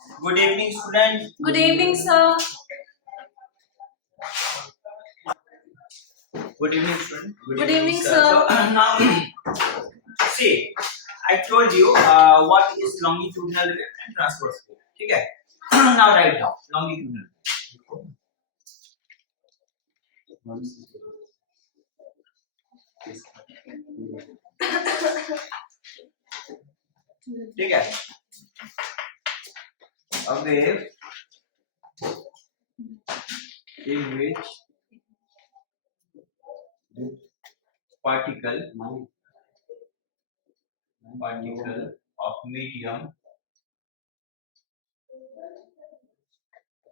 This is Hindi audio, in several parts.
Good evening, student. Good evening, sir. Good evening, student. Good evening, sir. So now, see, I told you what is longitudinal wave and transverse wave. ठीक है? Now write down longitudinal. ठीक है? A wave in which particle of medium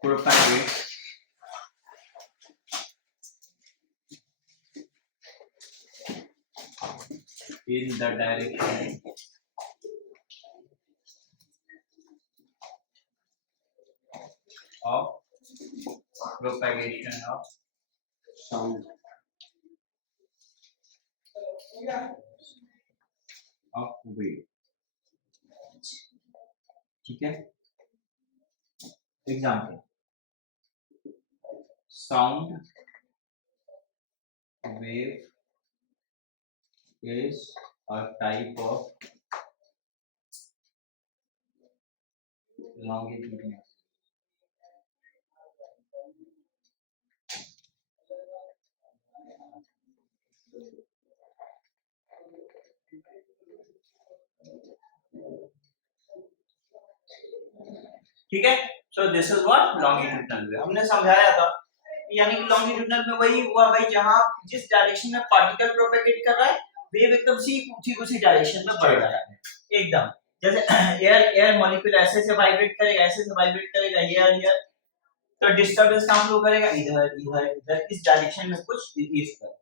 propagate in the direction of propagation of sound of wave. ठीक है? Example: sound wave is a type of longitudinal. ठीक है? So this is what longitudinal wave. हमने समझाया था यानी कि लॉन्गिट्यूडिनल में वही हुआ भाई जहां जिस डायरेक्शन में पार्टिकल प्रोपेगेट कर रहा है वेव एकदम ठीक उसी डायरेक्शन में बढ़ रहा है एकदम. जैसे एयर मॉलिक्यूल ऐसे से वाइब्रेट करेगा, ऐसे से वाइब्रेट करेगा, हियर तो डिस्टरबेंस कहां फ्लो करेगा? इधर इस डायरेक्शन में कुछ इस तरह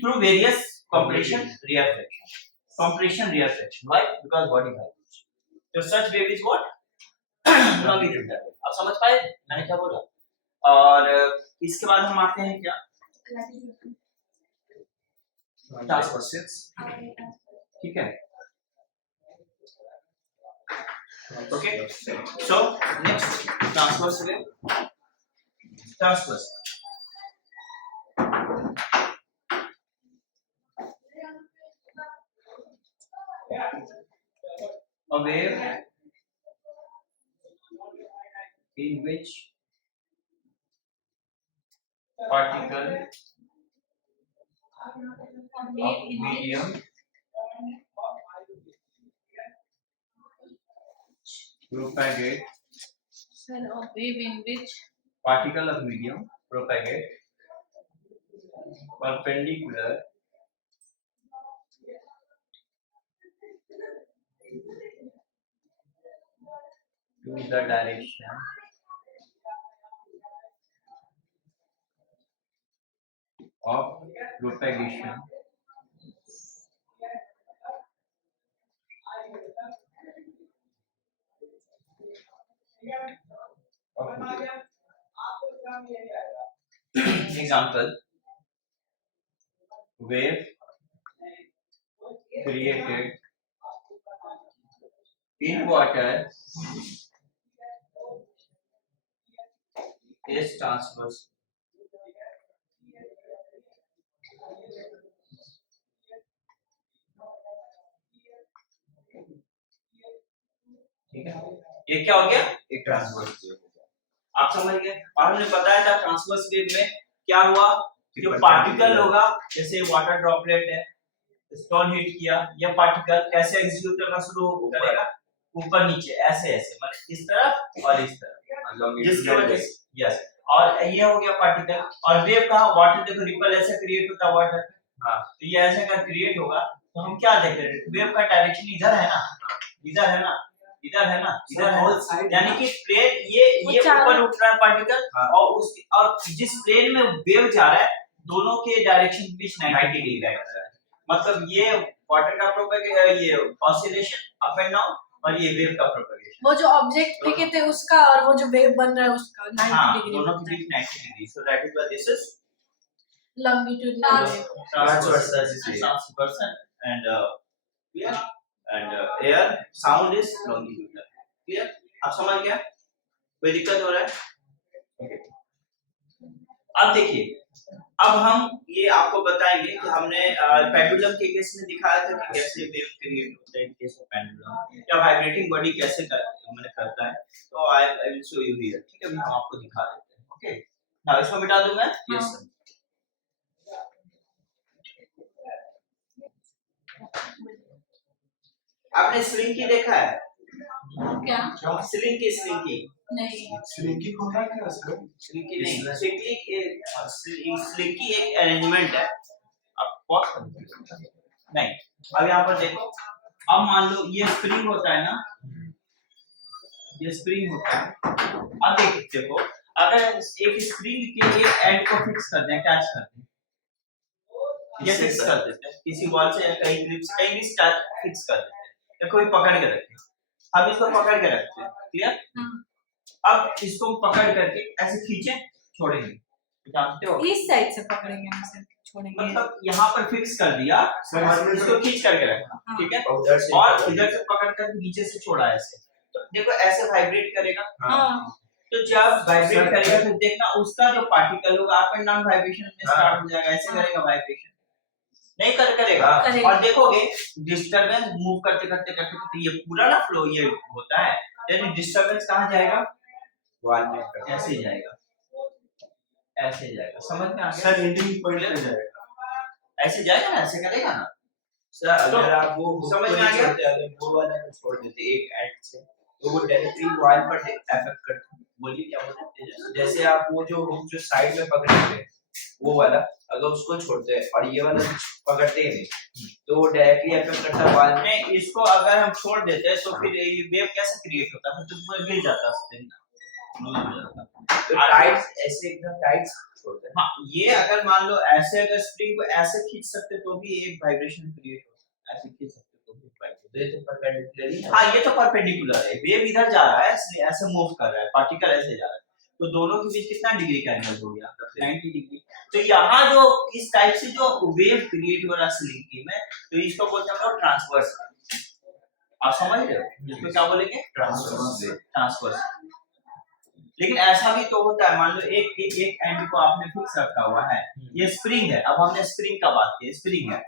through various compression reaction. Why? Because body vibrates. So such wave is what? longitudinal wave. आप समझ पाए मैंने क्या बोला? और इसके बाद हम आते हैं क्या? ट्रांसवर्स. ठीक है? Okay. So next transverse wave. Transverse. A wave in which particle of medium propagate A wave in which particle of medium propagate perpendicular to the direction of propagation of wave. Example: wave created in water is transverse. ठीक है? ये क्या हो गया? एक ट्रांसवर्स वेव हो गया. आप समझ गए? और हमने बताया था ट्रांसवर्स वेव में क्या हुआ? जो पार्टिकल होगा जैसे वाटर ड्रॉपलेट है, स्टोन हिट किया, यह पार्टिकल कैसे एग्जीक्यूट करना शुरू करेगा? ऊपर नीचे ऐसे ऐसे मतलब इस तरफ और इस तरफ, जिसकी वजह से यस. और ये हो गया पार्टिकल. और वेव का वाटर देखो रिपल ऐसे क्रिएट होता है वाटर. हाँ, तो ये ऐसे का क्रिएट होगा तो हम क्या देख रहे हैं? वेव का डायरेक्शन इधर है ना, इधर है ना, इधर है ना, इधर है. यानी कि प्लेन ये ऊपर उठ रहा है पार्टिकल. हाँ. और जिस प्लेन में वेव जा रहा है दोनों के डायरेक्शन के बीच 90 डिग्री का है. मतलब ये वाटर का प्रोपेगेशन, ये ऑसिलेशन अप एंड डाउन, और ये वेव का प्रोपेगेशन. वो जो ऑब्जेक्ट फेंके थे उसका और वो जो वेव बन रहा है उसका 90 डिग्री. दोनों के बीच 90 degree. So that is why this is longitudinal transverse and clear. And air sound is longitudinal. Clear? आप समझ गया? कोई दिक्कत हो रहा है? अब देखिए, अब हम ये आपको बताएंगे कि हमने पेंडुलम के केस में दिखाया था कि कैसे वेव क्रिएट होता है इन केस ऑफ पेंडुलम, या वाइब्रेटिंग बॉडी कैसे करता है। तो I will show you here, ठीक है? अभी हम आपको दिखा देते हैं। ओके, नाउ इसको मिटा दूं मैं? Yes sir. आपने स्लिंकी देखा है? क्या? स्लिंकी नहीं। स्लिंकी होता है क्या सर? स्लिंकी नहीं, स्लिंकी एक अरेंजमेंट है। आप पॉज कर दीजिए। नहीं, अब यहाँ पर देखो, अब मान लो ये स्प्रिंग होता है ना, ये स्प्रिंग होता है। अब देखो, अगर एक स्प्रिंग के एक एंड को फिक्स कर दें, अटैच कर दें, ये फिक्स कर देते हैं किसी वॉल से या कहीं क्लिप्स कहीं भी फिक्स कर देते हैं, या कोई पकड़ के रखते हैं। हम इसको पकड़ के रखते हैं, क्लियर? अब इसको पकड़ करके ऐसे खींचे, छोड़ेंगे, जानते हो? इस साइड से पकड़ेंगे, ऐसे छोड़ेंगे, मतलब यहाँ पर फिक्स कर दिया और इसको खींच करके रखना, ठीक है? और इधर से पकड़ कर नीचे से छोड़ा ऐसे, तो देखो ऐसे वाइब्रेट करेगा। हाँ। तो जब वाइब्रेट करेगा तो देखना उसका जो पार्टिकल होगा अप एंड डाउन वाइब्रेशन में स्टार्ट हो जाएगा, ऐसे करेगा वाइब्रेशन, नहीं करेगा। और देखोगे डिस्टरबेंस मूव करते करते ये पूरा ना फ्लो ये होता है, यानी डिस्टरबेंस कहाँ जाएगा? वॉल में, ऐसे जाएगा, ऐसे जाएगा। समझ में आ गया सर? एंडिंग पॉइंट पे जाएगा, ऐसे जाएगा ना, ऐसे करेगा ना सर। अगर आप वो समझ में आ गया? अगर वो वाला को छोड़ देते एक एंड से, तो वो डायरेक्टली वॉल पर अफेक्ट करता है। बोलिए क्या बोलते हैं? जैसे आप वो जो साइड में पकड़े हुए वो वाला अगर उसको छोड़ते हैं और ये वाला पकड़ते ही नहीं, तो वो डायरेक्टली अफेक्ट करता है वॉल में। इसको अगर हम छोड़ देते हैं तो फिर ये वेव कैसे क्रिएट होता है? तो गिर जाता है, तो टाइट ऐसे एकदम टाइट छोड़ते हैं। हाँ, ये अगर मान लो ऐसे अगर स्प्रिंग को ऐसे खींच सकते तो भी एक वाइब्रेशन क्रिएट होता है, ऐसे खींच सकते तो भी वाइब्रेशन। ये तो परपेंडिकुलर ही है। हाँ, ये तो परपेंडिकुलर है, वेव इधर जा रहा है इसलिए ऐसे मूव कर रहा है, पार्टिकल ऐसे जा रहा है, तो दोनों के बीच कितना डिग्री का एंगल हो गया? 90 डिग्री। तो यहाँ जो इस टाइप से जो वेव क्रिएट हो रहा है स्लिंकी में, तो इसको बोलते हैं हम लोग ट्रांसवर्स। आप समझ रहे हो इसको क्या बोलेंगे? ट्रांसवर्स। लेकिन ऐसा भी तो होता है, मान लो एक एंड को आपने फिक्स रखा हुआ है, ये स्प्रिंग है। अब हमने स्प्रिंग का बात की, स्प्रिंग है।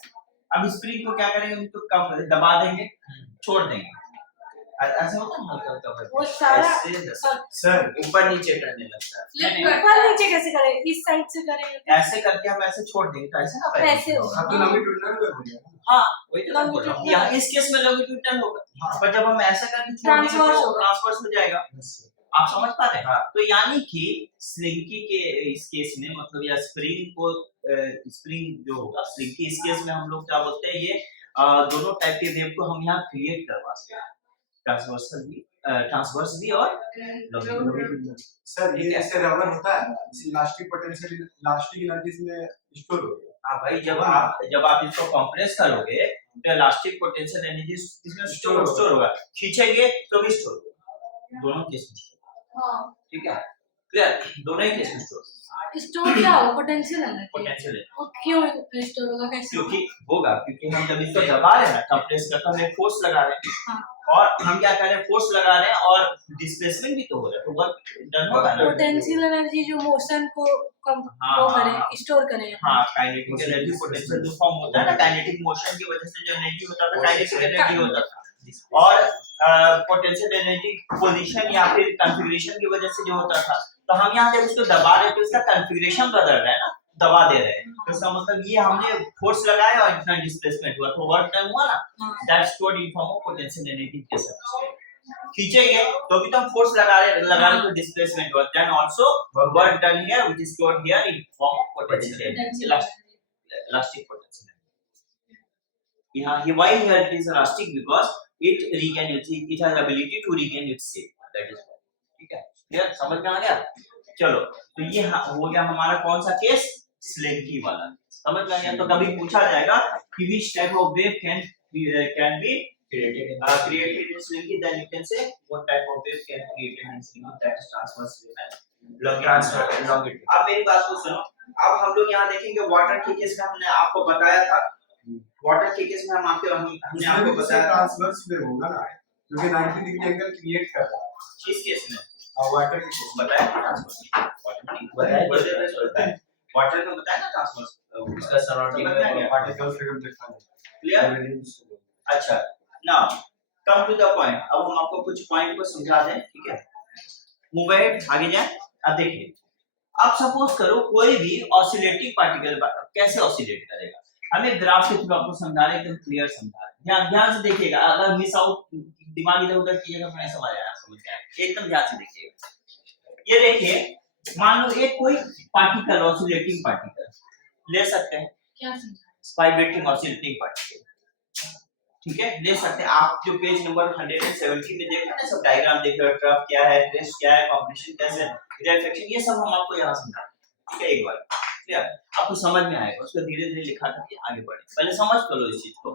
अब स्प्रिंग को क्या करेंगे? तो कम दबा देंगे, छोड़ देंगे, ऐसा होता है ना, हल्का वो सारा सर ऊपर नीचे करने लगता है। ऊपर नीचे कैसे करेंगे? इस साइड से करेंगे, ऐसे करके हम ऐसे छोड़ देंगे तो ऐसे ना ऐसे होगा। तो लॉन्गिट्यूडिनल वेव हो गया। हाँ, वही तो मैं बोल रहा हूँ। Longitudinal। यहाँ इस केस में लॉन्गिट्यूडिनल होगा, पर जब हम ऐसा करके छोड़ देंगे Transverse तो होगा। ट्रांसवर्स हो जाएगा। आप समझ पा रहे हैं? हाँ। तो यानी कि स्लिंकी के इस केस में, मतलब या स्प्रिंग को स्प्रिंग जो होगा स्लिंकी, इस केस में हम लोग क्या बोलते हैं, ये दोनों टाइप के वेव को हम यहाँ क्रिएट करवा सकते हैं, ट्रांसवर्स भी और लॉन्गिट्यूडिनल। सर ये ऐसे रबर होता है ना, इलास्टिक पोटेंशियल इलास्टिक एनर्जी में स्टोर हो गया। हाँ भाई, जब आप इसको कंप्रेस करोगे तो इलास्टिक पोटेंशियल एनर्जी इसमें स्टोर होगा, खींचेंगे तो भी स्टोर होगा, दोनों केस में। हाँ। ठीक है, क्लियर? दोनों ही केस में स्टोर क्या हो? Potential energy. पोटेंशियल है, वो क्यों स्टोर होगा? कैसे? क्योंकि हम जब इसको दबा रहे हैं ना, कंप्रेस करके हम एक फोर्स लगा रहे हैं, हाँ। और हम क्या कर रहे हैं, फोर्स लगा रहे हैं और डिस्प्लेसमेंट भी तो हो रहा है, तो वर्क डन होगा ना। पोटेंशियल एनर्जी जो मोशन को कम हाँ, वो हाँ, करे, हाँ। स्टोर करे। हाँ, काइनेटिक एनर्जी पोटेंशियल जो फॉर्म होता है ना, काइनेटिक मोशन की वजह से जो एनर्जी होता था, काइनेटिक एनर्जी होता था, और पोटेंशियल एनर्जी पोजीशन या फिर कॉन्फ़िगरेशन की वजह से जो होता था। तो हम यहाँ जब इसको दबा रहे हैं तो इसका कॉन्फ़िगरेशन बदल रहा है ना, दबा दे रहे हैं, तो इसका मतलब ये हमने फोर्स लगाया और इतना डिस्प्लेसमेंट हुआ, तो वर्क डन हुआ ना, that's stored in form of potential energy के साथ। खींचेंगे तो भी तो हम फोर्स लगा रहे तो डिस्प्लेसमेंट हुआ, then also work done here which is stored here in form of potential energy, elastic potential energy. यहाँ ये why here it is elastic because it has ability to regain its shape, that is why। ठीक है, क्लियर? समझ में आ गया? चलो, तो ये हो गया हमारा कौन सा केस? स्लिंकी वाला। समझ में आ गया? तो कभी पूछा जाएगा कि which type of wave can be created in slinky, then you can say what type of wave can be created in slinky, that is transverse wave and longitudinal। अब मेरी बात को सुनो, अब हम लोग यहाँ देखेंगे वाटर के केस में हमने आपको बताया था, वाटर के केस में हमने आपको बताया ट्रांसवर्स वेव होगा ना, जो कि 90 डिग्री एंगल क्रिएट कर रहा है किस केस में वाटर के केस में। बताया था वाटर में बताया ना ट्रांसवर्स उसका सराउंडिंग में पार्टिकल फिल्म दिखा क्लियर। अच्छा now come to the point. अब हम आपको कुछ पॉइंट को समझा दें, ठीक है। मूव अहेड, आगे जाएं। अब देखिए, अब सपोज करो कोई भी ऑसिलेटिंग पार्टिकल कैसे ऑसिलेट करेगा, हम एक ग्राफ के थ्रू आपको समझा रहे हैं, एकदम क्लियर समझा रहे हैं। ध्यान से देखिएगा, अगर मिस आउट दिमाग इधर उधर कीजिएगा तो नहीं समझ आएगा, समझ आएगा, एकदम ध्यान से देखिएगा। ये देखिए, मान लो एक कोई पार्टिकल ऑसिलेटिंग पार्टिकल ले सकते हैं, क्या समझा? वाइब्रेटिंग ऑसिलेटिंग पार्टिकल, ठीक है, ले सकते हैं। आप जो पेज नंबर 170 में देख रहे हैं सब डायग्राम देख रहे हो, ट्रफ क्या है, ट्रेस क्या है, कॉम्प्रेशन कैसे है, रिफ्लेक्शन, ये सब हम आपको यहाँ समझा, ठीक है। एक बार क्लियर, आपको समझ में आएगा, उसको धीरे धीरे लिखा करके आगे बढ़े, पहले समझ कर लो इस चीज को।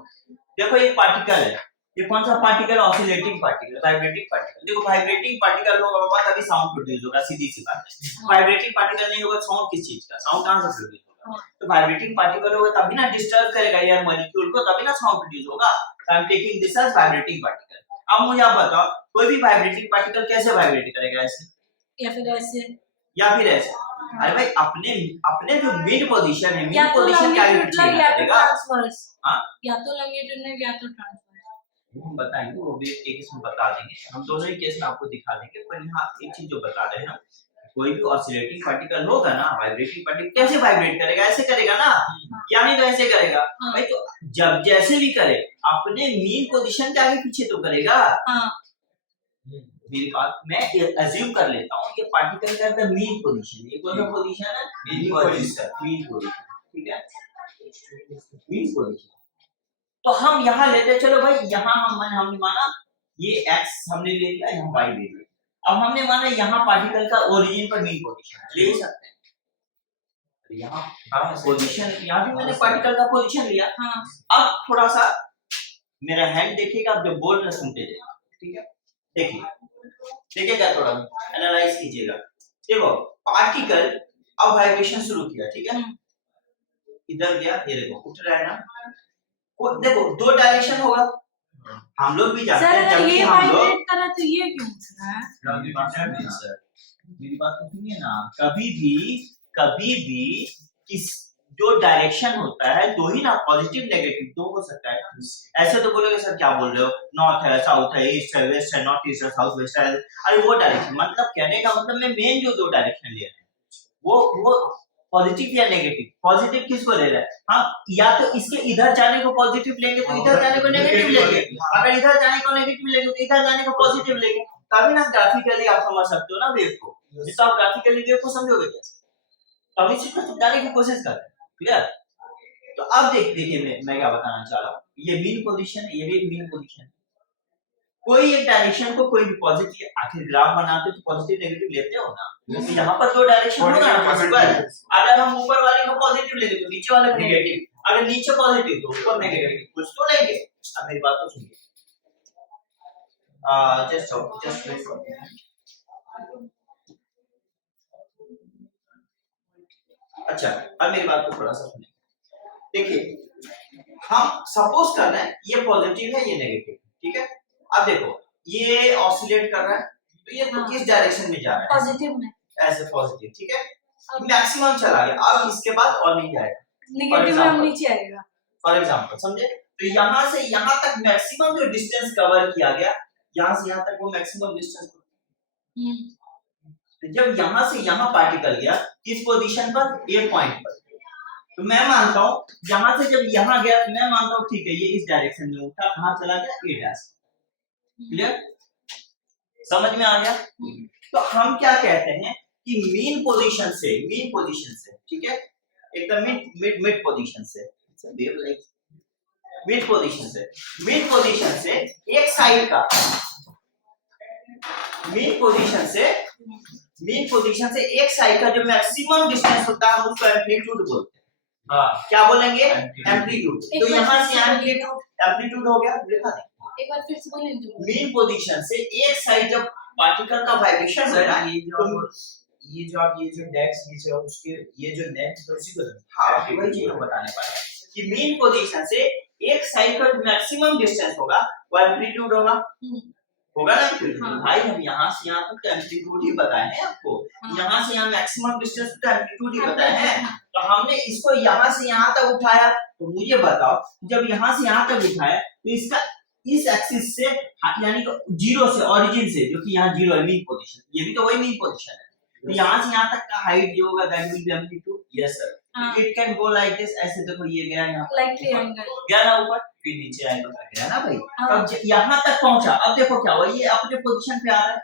देखो एक पार्टिकल है, ये कौन सा particle, oscillating particle, vibrating particle. देखो वाइब्रेटिंग पार्टिकल होगा बाबा तभी साउंड प्रोड्यूस होगा, सीधी सी बात है। वाइब्रेटिंग पार्टिकल नहीं होगा, साउंड किस चीज का, साउंड कहां से प्रोड्यूस होगा? तो वाइब्रेटिंग पार्टिकल होगा तभी ना डिस्टर्ब करेगा एयर मॉलिक्यूल को, तभी ना साउंड प्रोड्यूस होगा। I am taking this as vibrating particle. अब मुझे आप बताओ, कोई भी वाइब्रेटिंग पार्टिकल कैसे वाइब्रेट करेगा, ऐसे या फिर ऐसे, या फिर ऐसे? अरे भाई अपने अपने जो मिड पोजीशन है, या मिड तो पोजीशन क्या लॉन्गिट्यूडनल या तो ट्रांसवर्स। हाँ? या तो लॉन्गिट्यूडनल या तो ट्रांसवर्स। हम बताएंगे, वो भी एक केस में बता देंगे, हम दोनों ही केस में आपको दिखा देंगे। पर यहाँ एक चीज जो बता रहे हैं हम, कोई भी ऑसिलेटिंग पार्टिकल होगा ना, वाइब्रेटिंग पार्टिकल कैसे वाइब्रेट करेगा, ऐसे करेगा ना, यानी तो ऐसे करेगा। भाई तो जब जैसे भी करे अपने मीन पोजीशन के आगे पीछे तो करेगा। मेरी बात मैं अज्यूम कर लेता हूँ, ये पार्टिकल का द मीन पोजीशन, ये कौन सा पोजीशन है, मीन पोजीशन, ठीक है, मीन पोजीशन। तो हम यहाँ लेते, चलो भाई यहाँ हमने माना ये x हमने ले लिया, यहाँ y ले लिया। अब हमने माना यहाँ पार्टिकल का ओरिजिन पर मीन पोजीशन ले सकते हैं, यहाँ पोजीशन, यहाँ भी मैंने पार्टिकल का पोजीशन लिया। अब थोड़ा सा मेरा हैंड देखिएगा, आप जो बोल रहे सुनते जाइए, ठीक है। देखिएगा, थोड़ा एनालाइज कीजिएगा। देखो पार्टिकल अब वाइब्रेशन शुरू किया, ठीक है, इधर गया, ये देखो उठ रहा है ना, देखो दो डायरेक्शन होगा, हम लोग भी जानते हैं जब भी हम लोग करा तो ये क्यों उठ रहा है? मेरी बात तो सुनिए ना, कभी भी किस जो डायरेक्शन होता है दो ही ना, पॉजिटिव नेगेटिव दो हो सकता है ना। ऐसे तो बोलोगे सर क्या बोल रहे हो, नॉर्थ है, साउथ है, ईस्ट है, वेस्ट है, नॉर्थ ईस्ट है, साउथ वेस्ट है, अरे वो डायरेक्शन, मतलब कहने का मतलब मैं मेन जो दो डायरेक्शन ले रहे हैं वो पॉजिटिव या नेगेटिव। पॉजिटिव किसको ले रहा है, हाँ, या तो इसके इधर जाने को पॉजिटिव लेंगे तो इधर जाने को नेगेटिव लेंगे, अगर इधर जाने को नेगेटिव लेंगे तो इधर जाने को पॉजिटिव लेंगे, तभी ना ग्राफिकली आप समझ सकते हो ना वेव को। जिससे आप ग्राफिकली वेव को समझोगे कैसे, तभी चीज को समझाने की कोशिश कर रहे हैं, क्लियर। तो अब देखिए मैं क्या बताना चाह रहा हूँ, ये मीन पोजीशन है, ये भी मीन पोजीशन है। कोई एक डायरेक्शन को कोई भी पॉजिटिव, आखिर ग्राफ बनाते तो पॉजिटिव नेगेटिव लेते हो ना, तो यहाँ पर दो डायरेक्शन होगा ना पॉसिबल। अगर हम ऊपर वाले को पॉजिटिव लेंगे तो नीचे वाले को नेगेटिव, अगर नीचे पॉजिटिव तो ऊपर नेगेटिव, कुछ तो लेंगे। अब मेरी बात तो सुनिए, जस्ट वेट फॉर मी। अच्छा अब मेरी बात को थोड़ा सा सुनिए, देखिए हम सपोज कर रहे हैं ये पॉजिटिव है, ये नेगेटिव, ठीक है। अब देखो ये ऑसिलेट कर रहा है, तो ये तो किस डायरेक्शन में जा रहा है, पॉजिटिव में, ऐसे पॉजिटिव, ठीक है, मैक्सिमम चला गया, अब इसके बाद और नहीं जाएगा, नेगेटिव में हम नीचे आएगा। फॉर एग्जांपल समझे, तो यहाँ से यहाँ तक मैक्सिमम जो डिस्टेंस कवर किया गया, यहाँ से यहाँ तक वो मैक्सिमम डिस्टेंस। जब यहाँ से यहाँ पार्टिकल गया किस पोजीशन पर, ए पॉइंट पर, तो मैं मानता हूँ यहाँ से जब यहाँ गया तो मैं मानता हूँ ठीक है ये इस डायरेक्शन में उठा, कहाँ चला गया, ए डैश। क्लियर, समझ में आ गया। तो हम क्या कहते हैं कि मीन पोजीशन से ठीक है, एकदम मिड पोजीशन से, मिड पोजीशन से एक साइड का, मीन पोजीशन से एक साइड का जो मैक्सिमम डिस्टेंस होता है हम उसको एम्पलीट्यूड बोलते हैं। हाँ, क्या बोलेंगे, एम्पलीट्यूड। तो यहाँ से एम्पलीट्यूड हो गया, लिखा नहीं, एक बार फिर से बोलें। मीन पोजीशन से एक साइड जब पार्टिकल का वाइब्रेशन हो रहा है, ये जो आप ये जो डेक्स ये जो उसके ये जो नेट तो उसी को, हाँ वही चीज हम बताने वाले हैं कि मीन पोजीशन से एक साइड का मैक्सिमम डिस्टेंस होगा वो एम्पलीट्यूड होगा। होगा ना हाँ। भाई, हम यहाँ से यहाँ तक एम्पलीट्यूड ही बताए हैं आपको, हाँ। यहाँ से यहाँ मैक्सिमम डिस्टेंस का एम्पलीट्यूड ही बताए हैं। तो हमने इसको यहाँ से यहाँ तक उठाया, तो मुझे बताओ जब यहाँ से यहाँ तक उठाया तो इसका इस एक्सिस से यानी कि जीरो से, ओरिजिन से, जो कि यहाँ जीरो है मीन पोजीशन, ये भी तो वही मीन पोजीशन है, तो यहाँ से यहाँ तक का हाइट जो होगा that will be amplitude. Yes sir, it can go like this, ऐसे देखो ये गया यहाँ लाइक ट्रायंगल गया ना ऊपर, फिर नीचे आएगा गया ना भाई। हाँ। अब यहाँ तक पहुंचा, अब देखो क्या हुआ, ये अपने पोजीशन पे आ रहा है,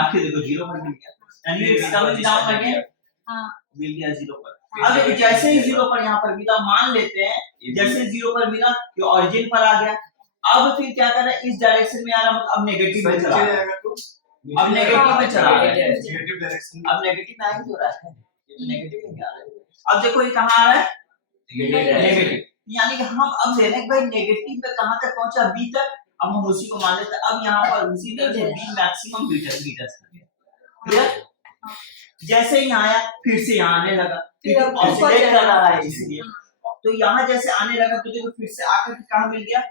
आखिर देखो जीरो पर मिल गया, यानी इट्स कमिंग डाउन अगेन, हाँ मिल गया जीरो पर। अब देखो जैसे ही जीरो पर यहाँ पर मिला, मान लेते हैं जैसे जीरो पर मिला ये ओरिजिन पर आ गया, अब फिर क्या कर रहा है, इस डायरेक्शन में आ रहा, मतलब अब नेगेटिव में चला रहा है, अब नेगेटिव में चला रहा है, नेगेटिव डायरेक्शन अब नेगेटिव में आ ही हो रहा है, ये तो नेगेटिव में आ रहा है। अब देखो ये कहाँ आ रहा है, नेगेटिव, यानी कि हम अब ले रहे हैं भाई नेगेटिव में कहाँ तक पहुंचा, बी तक, अब हम उसी को मान लेते हैं। अब यहाँ पर उसी तरह से बी मैक्सिमम मीटर क्लियर, जैसे ही आया फिर से यहाँ आने लगा, फिर अब ऊपर ऑसिलेट कर रहा है चला। इसलिए, तो यहाँ जैसे आने लगा तो देखो फिर से आकर के कहाँ मिल गया,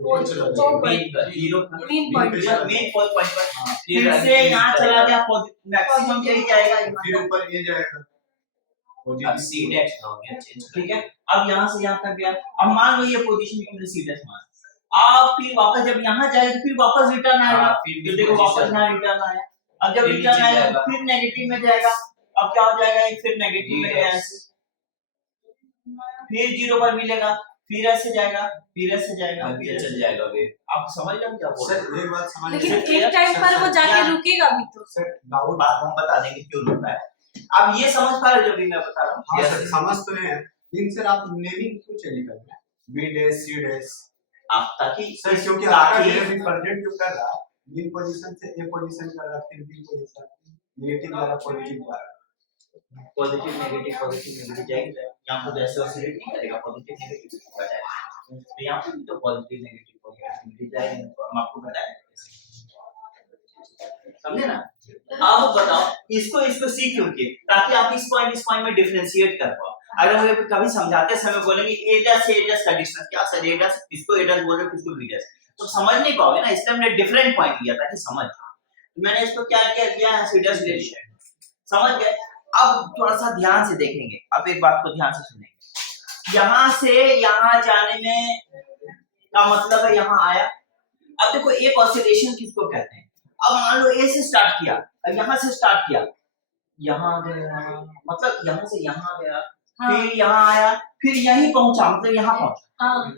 zero main point main point पर, फिर से यहाँ चला गया, मैक्सिमम यही जाएगा फिर ऊपर ये जाएगा, अब सी डैश हो गया चेंज, ठीक है। अब यहाँ से यहाँ तक गया, अब मान लो ये पोजीशन तुमने सीधा मान, अब फिर वापस जब यहाँ जाएगा फिर वापस रिटर्न आएगा, फिर देखो वापस यहाँ रिटर्न आया, अब जब रिटर्न आएगा फिर नेगेटिव में जाएगा, अब क्या हो जाएगा, ये फिर नेगेटिव में गया ऐसे, फिर जीरो पर मिलेगा, फिर ऐसे जाएगा, फिर ऐसे जाएगा, फिर चल जाएगा वे। आप समझ रहे हो क्या बोल रहे हैं? सर एक बात समझ लेकिन सर, एक टाइम पर वो जाके क्या? रुकेगा भी तो सर डाउट, बात हम बता देंगे क्यों रुका है, आप ये समझ पा रहे हो जो भी मैं बता रहा हूँ। हाँ सर समझ तो रहे हैं, लेकिन सर आप नेमिंग क्यों चेंज कर रहे हैं, बी डैश सी डैश, आप ताकि सर क्योंकि ताकि- आपका डेरिवेटिव परसेंट क्यों कर रहा है, बी पोजीशन से ए पोजीशन कर रहा है, फिर बी पोजीशन नेगेटिव वाला पॉजिटिव जा रहा है, पॉजिटिव नेगेटिव जाएगा, यहाँ पर जैसे ऑसिलेट नहीं करेगा, पॉजिटिव नेगेटिव बजाएगा, तो यहाँ पे भी तो पॉजिटिव नेगेटिव जाएगा, हम आपको बताएं, समझे ना। अब बताओ इसको इसको सी क्यों किए, ताकि आप इस पॉइंट में डिफरेंशिएट कर पाओ। अगर मुझे कभी समझाते समय बोलेंगे एडस से एडस का डिस्टेंस, क्या सर एडस, किसको एडस बोल रहे हो किसको बीडस, तो समझ नहीं पाओगे ना, इसलिए हमने डिफरेंट पॉइंट लिया ताकि समझ, तो मैंने इसको क्या किया है सीडस रिलेशन, समझ गए। अब थोड़ा सा ध्यान से देखेंगे, अब एक बात को ध्यान से सुनेंगे, यहाँ से यहाँ जाने में का मतलब है यहाँ आया, अब देखो एक ऑसिलेशन किसको कहते हैं, अब मान लो ए से स्टार्ट किया, अब यहाँ से स्टार्ट किया, यहाँ गया, मतलब यहाँ से यहाँ गया, फिर यहाँ आया, फिर यहीं पहुंचा, मतलब यहाँ पहुंचा, हाँ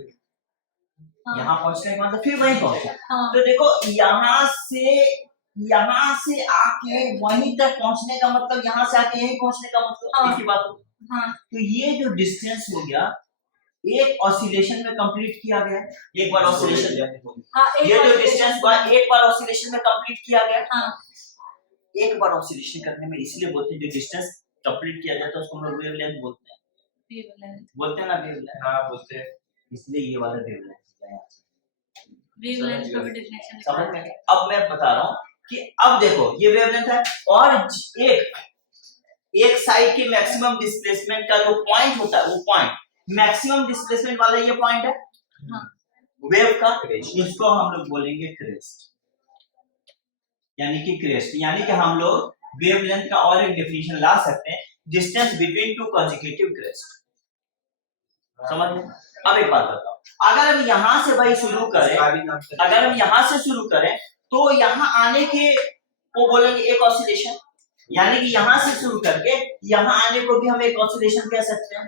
यहाँ पहुंचने का मतलब फिर वहीं पहुंचा, हाँ तो देखो यहाँ से आके वहीं तक पहुंचने का मतलब, यहाँ से आके यहीं पहुंचने का मतलब, हाँ। एक ही बात हो। हाँ तो ये जो डिस्टेंस हो गया एक ऑसिलेशन में कंप्लीट किया गया, एक बार ऑसिलेशन, हाँ ये जो डिस्टेंस हुआ एक बार ऑसिलेशन में कंप्लीट किया गया, हाँ एक बार ऑसिलेशन करने में इसलिए बोलते हैं जो डिस्टेंस कंप्लीट किया जाता है उसको हम लोग वेवलेंथ बोलते हैं ना, वेवलेंथ, हाँ बोलते हैं, इसलिए ये वाला वेवलेंथ है। वेवलेंथ का भी डेफिनेशन समझ में? अब मैं बता रहा हूँ कि अब देखो ये वेवलेंथ है, और एक साइड के मैक्सिमम डिस्प्लेसमेंट का जो पॉइंट होता है वो पॉइंट मैक्सिमम डिस्प्लेसमेंट वाला ये पॉइंट है हाँ वेव का, इसको हम लोग बोलेंगे क्रेस्ट, यानी कि क्रेस्ट, यानी कि हम लोग वेवलेंथ का और एक डेफिनेशन ला सकते हैं, distance between two consecutive crest, समझ में? अब एक बात बताओ, अगर हम यहाँ से भाई शुरू करें, अगर हम यहाँ से शुरू करें तो यहाँ आने के वो बोलेंगे एक ऑसिलेशन, यानी कि यहाँ से शुरू करके यहाँ आने को भी हम एक ऑसिलेशन कह सकते हैं।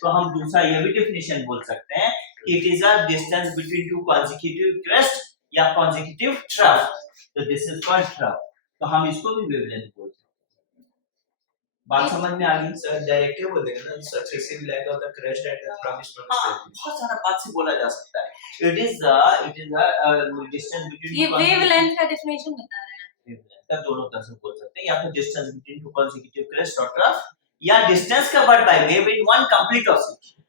तो हम दूसरा ये भी डेफिनेशन बोल सकते हैं, it is a distance between two consecutive crest या कॉन्सेक्यूटिव ट्रफ, तो दिस इज कॉल्ड ट्रफ, तो हम इसको भी वेवलेंथ बोल सकते हैं। बात समझ में आ गई? सर डायरेक्टिव बोलेंगे ना, successive leg of the crest at the from is बहुत सारा बात से बोला जा सकता है, it is a distance between, ये वेवलेंथ का डेफिनेशन बता रहे हैं, वेवलेंथ दोनों तरह से बोल सकते हैं, या तो distance between two consecutive crest और ट्रफ, या distance covered by wave in one complete oscillation.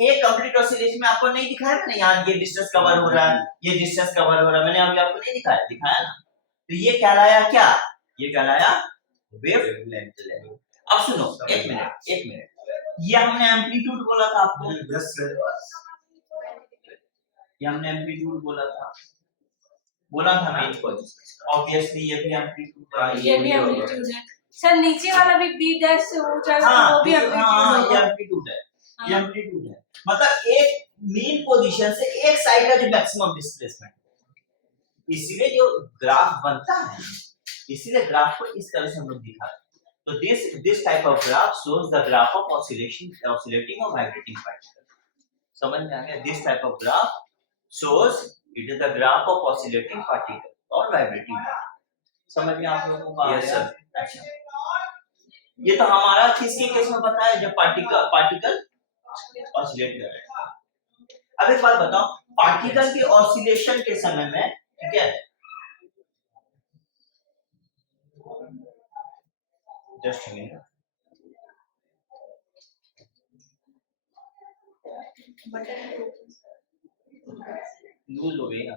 एक कंप्लीट ऑसिलेशन में आपको नहीं दिखाया मैंने, यहाँ ये डिस्टेंस कवर हो रहा है, ये डिस्टेंस कवर हो रहा है, मैंने अभी आपको नहीं दिखाया ना, तो ये कहलाया क्या, ये कहलाया वेवलेंथ। अब सुनो एक मिनट, ये हमने एम्पलीट्यूड बोला था आपको, यस सर, ये हमने एम्पलीट्यूड बोला था, बोला था ना, मेन पोजीशन ऑब्वियसली ये भी एम्पलीट्यूड है, ये भी एम्पलीट्यूड है सर। नीचे वाला भी बी डैश से हो जाएगा हाँ तो वो भी हाँ एम्पलीट्यूड ये होगा। एम्पलीट्यूड है, ये हाँ। एम्पलीट्यूड है। मतलब एक मीन पोजीशन से एक साइड का जो मैक्सिमम डिस्प्लेसमेंट, इसीलिए जो ग्राफ बनता है, इसीलिए ग्राफ को इस तरह से हम लोग दिखाते हैं। तो this type of graph shows the graph of oscillating or vibrating particle. समझ में आ गया? This type of graph shows it is the graph of oscillating particle और vibrating particle. समझ में आप लोगों को आ Yes, गया? sir. अच्छा, ये तो हमारा किसके केस में बताया जब पार्टिकल ऑसिलेट कर रहे हैं। अब एक बात बताओ, पार्टिकल के ऑसिलेशन के समय में, ठीक है, जस्ट मिनट, लूज हो गई ना।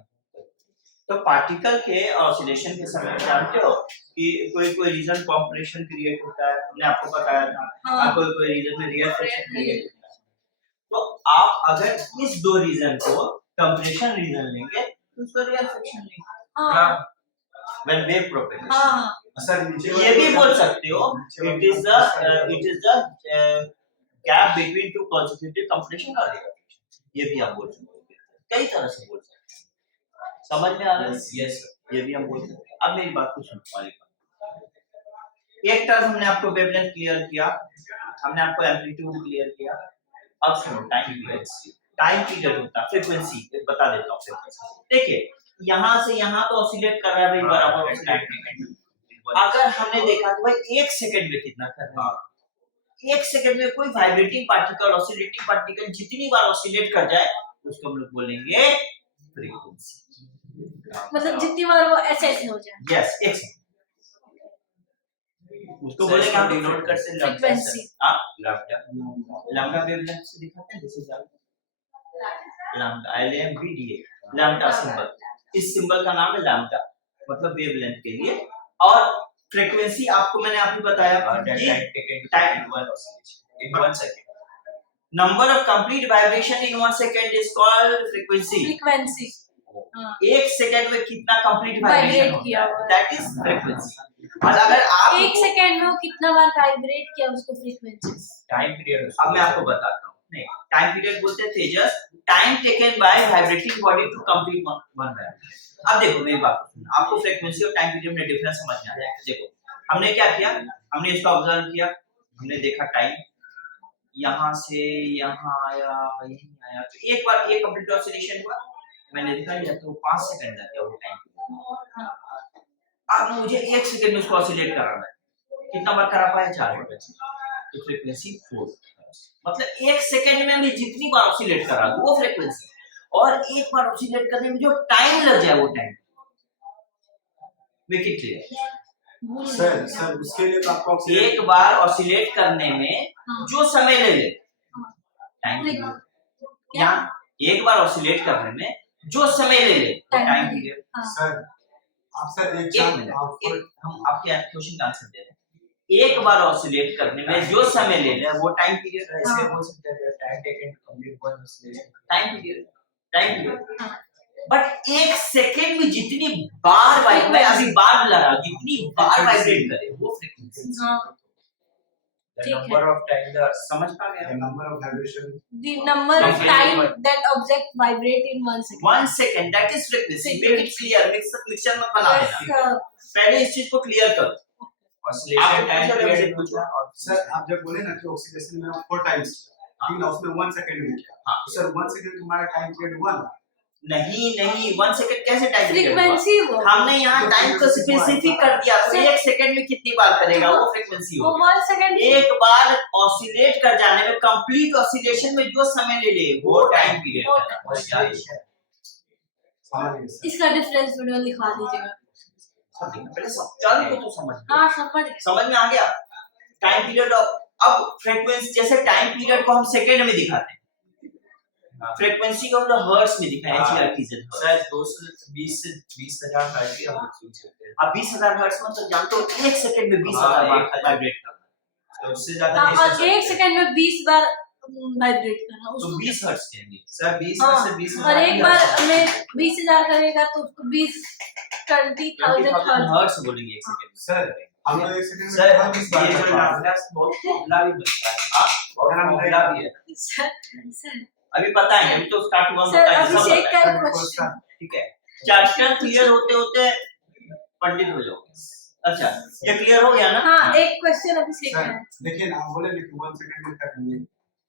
तो पार्टिकल के ऑसिलेशन के समय जानते हो कि कोई रीजन कॉम्प्रेशन क्रिएट होता है, हमने आपको बताया था, हाँ। कोई रीजन में रिएक्शन क्रिएट होता है। तो आप अगर इस दो रीजन को कंप्रेशन रीजन लेंगे तो उसको रिएक्शन लेंगे, हाँ व्हेन वेव प्रोपेगेशन। हाँ सर नीचे ये भी बोल सकते हो it is the gap between two consecutive compression और रिएक्शन, ये भी आप बोल सकते हो, कई तरह से बोल सकते हैं। समझ में आ रहा है? यस ये भी हम बोल सकते हैं। अब मेरी बात को सुनो, वाली बात, एक टर्म हमने आपको वेवलेंथ क्लियर किया, हमने आपको एम्पलीट्यूड क्लियर किया। अब सुनो टाइम पीरियड होता है, फ्रीक्वेंसी बता देता हूँ। फ्रीक्वेंसी देखिए, यहाँ से यहाँ तो ऑसिलेट कर रहा है भाई, बराबर ऑसिलेट। अगर हमने देखा कि भाई 1 सेकंड में कितना कर रहा है, 1 सेकंड में कोई वाइब्रेटिंग पार्टिकल, ऑसिलेटिंग पार्टिकल जितनी बार ऑसिलेट कर जाए उसको हम लोग बोलेंगे फ्रीक्वेंसी। मतलब जितनी बार वो ऐसे हो जाए। यस, एक सेकंड उसको बोलेंगे हम डिनोट करते हैं फ्रीक्वेंसी। हां, लैम्डा लैम्डा वेवलेंथ से दिखाते हैं, जैसे लैम्डा LMBDA, लैम्डा सिंबल, इस सिंबल का नाम है लैम्डा, मतलब वेवलेंथ के लिए। और फ्रीक्वेंसी आपको मैंने आपको बताया in 1 second. Number of complete vibration in 1 second is called frequency. Frequency. हाँ। 1 सेकंड में कितना कंप्लीट वाइब्रेट वाइब्रेशन किया होता हुआ है, है। That is frequency. और अगर आप 1 सेकंड में वो कितना बार वाइब्रेट किया उसको फ्रीक्वेंसी। टाइम पीरियड अब मैं आपको बताता हूँ, नहीं टाइम पीरियड बोलते हैं Tejas, time taken by vibrating body to complete one vibration. अब देखो मेरी बात सुनो, आपको फ्रीक्वेंसी और टाइम पीरियड में डिफरेंस समझ में आ जाएगा। देखो हमने क्या किया, हमने इसको ऑब्जर्व किया, हमने देखा टाइम यहाँ से यहाँ आया, यहीं आया, तो एक बार एक कंप्लीट ऑसिलेशन हुआ, मैंने देखा ये तो 5 सेकंड लग गया वो टाइम। अब मुझे 1 सेकंड में उसको ऑसिलेट कराना है, कितना बार करा पाया? 4 बार, तो फ्रीक्वेंसी 4। मतलब 1 सेकंड में मैं जितनी बार ऑसिलेट करा वो फ्रीक्वेंसी, और एक बार ऑसिलेट करने में जो टाइम लग जाए वो time. Make it clear sir उसके लिए तो आपको एक बार ऑसिलेट करने में जो समय ले ले टाइम पीरियड, या एक बार ऑसिलेट करने में जो समय ले ले टाइम पीरियड। सर आप सर एक हम आपके क्वेश्चन का आंसर दे रहे हैं। एक बार ऑसिलेट करने में जो समय ले ले वो टाइम पीरियड है, इसलिए बोल सकते हैं time taken to complete one oscillation, time period. But 1 second में जितनी बार वाइब्रेट, अभी बार लगा, जितनी बार वाइब्रेट करे वो frequency. the number of time the समझ पा गए? Number of vibration, The number of time that object vibrate in 1 second. 1 second, that is frequency. Make it clear, mixer मत बना Yes, देना, पहले इस चीज को क्लियर करो। oscillation time period पूछा सर आप जब बोले ना कि ऑक्सीडेशन में 4 टाइम्स ठीक ना, उसमें 1 सेकंड में किया, हाँ। तो सर 1 सेकंड तुम्हारा टाइम पीरियड 1 नहीं 1 सेकंड कैसे टाइम पीरियड हुआ? फ्रीक्वेंसी वो। हमने यहाँ टाइम को स्पेसिफिक कर दिया, तो 1 सेकंड में कितनी बार करेगा वो फ्रीक्वेंसी वो होगा। 1 सेकंड एक बार ऑसिलेट कर जाने में, कंप्लीट ऑसिलेशन में जो समय ले ले वो टाइम पीरियड है। oscillation समझ गए सर। इसका डिफरेंस वीडियो लिखवा दीजिएगा। पहले सब टर्म को तो समझ लो। हाँ समझ में आ गया? Time period. अब फ्रीक्वेंसी, जैसे टाइम पीरियड को हम सेकंड में दिखाते हैं, फ्रीक्वेंसी को हम लोग हर्ट्ज में दिखाएं, HRTZ। सर 220 से 20,000 हर्ट्ज की हम लोग सोच सकते हैं। अब 20,000 हर्ट्ज मतलब जानते हो 1 सेकंड में 20,000 बार वाइब्रेट करना, तो उससे ज्यादा हाँ, नहीं और सोच 1 सकते। सेकंड में 20 बार वाइब्रेट करना तो उसको 20 हर्ट्ज चाहिए। सर 20 हाँ, से 20 और एक बार में 20,000 करेगा तो उसको 20,000 20,000 हर्ट्ज बोलेंगे एक सेकंड में। सर हम लोग एक सेकंड सर में 20 बार ये जो कर पा रहे हैं। लाप्लास बहुत फॉर्मूला भी बनता है हाँ और सर, हम फॉर्मूला भी है सर अभी पता है, अभी तो स्टार्ट हुआ सर बताएंगे, सब अभिषेक बताएंगे। का सर, क्वेश्चन ठीक है, चैप्टर क्लियर होते होते पंडित हो जाओगे। अच्छा, ये क्लियर हो गया ना? हाँ एक क्वेश्चन अभिषेक का सर है देखिए ना आप बोले कि 1 सेकंड में कर लेंगे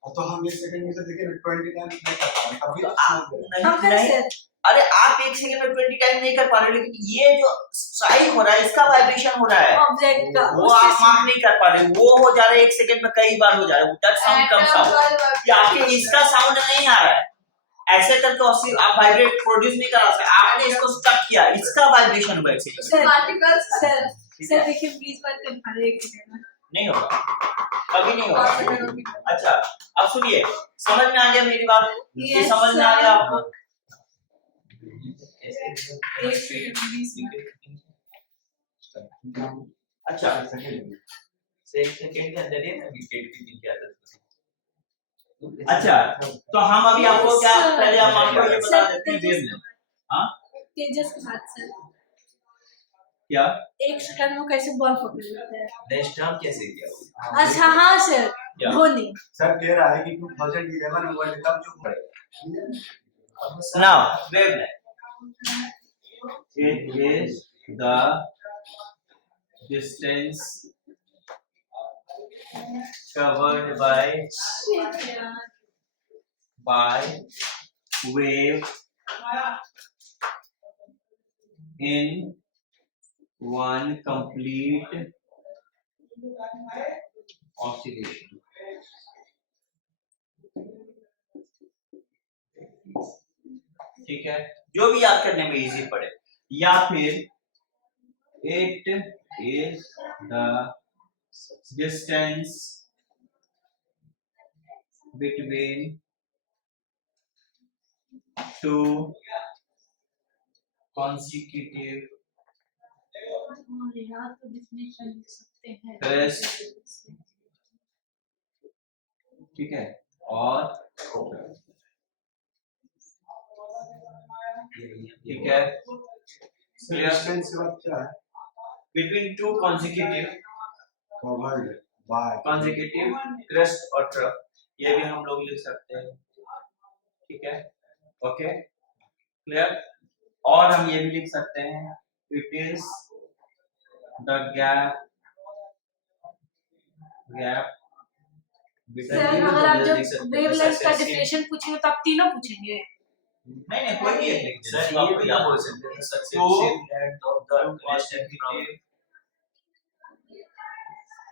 और तो हम 1 सेकंड में से देखिए ना 20 टाइम्स नहीं कर पा रहे हैं, तभी तो आप आप समझ हम गए। करें नहीं, सर अरे आप एक सेकंड में 20 टाइम नहीं कर पा रहे, लेकिन ये जो स्ट्राइक हो रहा है इसका वाइब्रेशन हो रहा है, ऑब्जेक्ट का वो आप मार्क नहीं कर पा रहे, वो हो जा रहा है एक सेकंड में कई बार हो जा रहा है, दैट साउंड कम्स आउट। ये आपके इसका साउंड नहीं आ रहा है, ऐसे करके ऑसिल आप वाइब्रेट प्रोड्यूस नहीं करा सकते, आपने इसको स्टक किया, इसका वाइब्रेशन हुआ एक सेकंड में। पार्टिकल्स सर देखिए प्लीज बात कर पा रहे एक सेकंड में नहीं होगा, कभी नहीं होगा। अच्छा, अब सुनिए, समझ में आ गया मेरी बात? ये Yes, समझ में आ sir. गया आपको? एक सेकंड 20 मिनट अच्छा, सेकंड से 1 सेकंड के अंदर ही ना विकेट की की आदत होती अच्छा, तो हम अभी आपको क्या, Yes, sir. पहले हम आपको ये बता देते हैं Sir, वेवलेंथ। हाँ, तेजस के साथ सर क्या? एक सेकंड में कैसे बॉल पकड़ लेते हैं नेक्स्ट टर्म कैसे किया अच्छा हाँ सर क्या? धोनी सर कह रहा है कि 2011 में वर्ल्ड कप जो पड़ेगा Now, wavelength. It is the distance covered by wave in one complete oscillation. ठीक है, जो भी याद करने में इजी पड़े, या फिर it is the distance between two consecutive यार तो definition लिख सकते हैं Crest. ठीक है, और ठीक है, clear? डिस्टेंस के बाद क्या है between two consecutive covered by crest और trough, ये भी हम लोग लिख सकते हैं, ठीक है, ओके, क्लियर? और हम ये भी लिख सकते हैं it is the gap sir between, अगर आप जब लिख सकते हैं, वेवलेंथ का जैसे डेफिनेशन पूछेंगे तो आप तीनों पूछेंगे नहीं कोई भी एक लिख देना, सर जो ये आपको भी याद ना हो। बोल सकते हैं successive length of the crest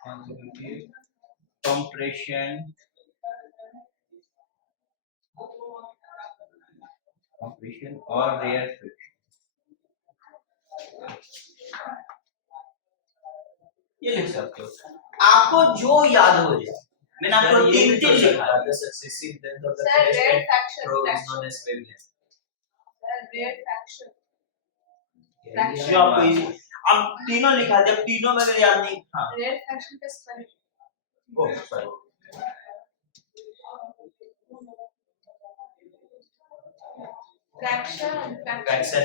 consecutive compression और रेयर फ्रिक्शन, ये लिख सकते हो, आपको जो याद हो जाए। मैंने आपको तीन लिखा है, the successive length of the Sir, crest rate and fraction, throw is fraction. Known as wavelength Sir, rate fraction. जो आपको easy, अब तीनों लिखा जब तीनों में मेरे याद नहीं, हाँ Rate fraction का spelling. Oh sorry, Fraction. Fraction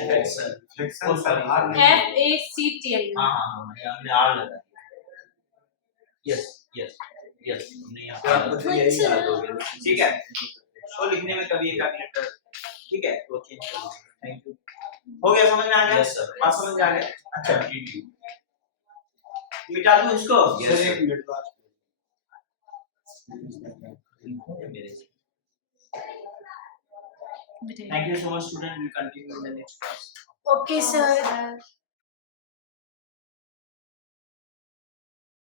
friction sorry. R नहीं FACTI हाँ हमने आर लगा दिया, यस यस यस, हमने तो यहाँ आपको तो यही याद हो गया ठीक है, तो लिखने में कभी एक कैलकुलेटर, ठीक है, तो चेंज कर लीजिए, थैंक यू, हो गया, समझ में आ गया? Yes, sir. बात समझ में आ गया? अच्छा, मिटा दूं इसको? Yes, sir sir. एक मिनट लास्ट मेरे से Thank you so much, student. We'll continue in the next class. Okay, sir.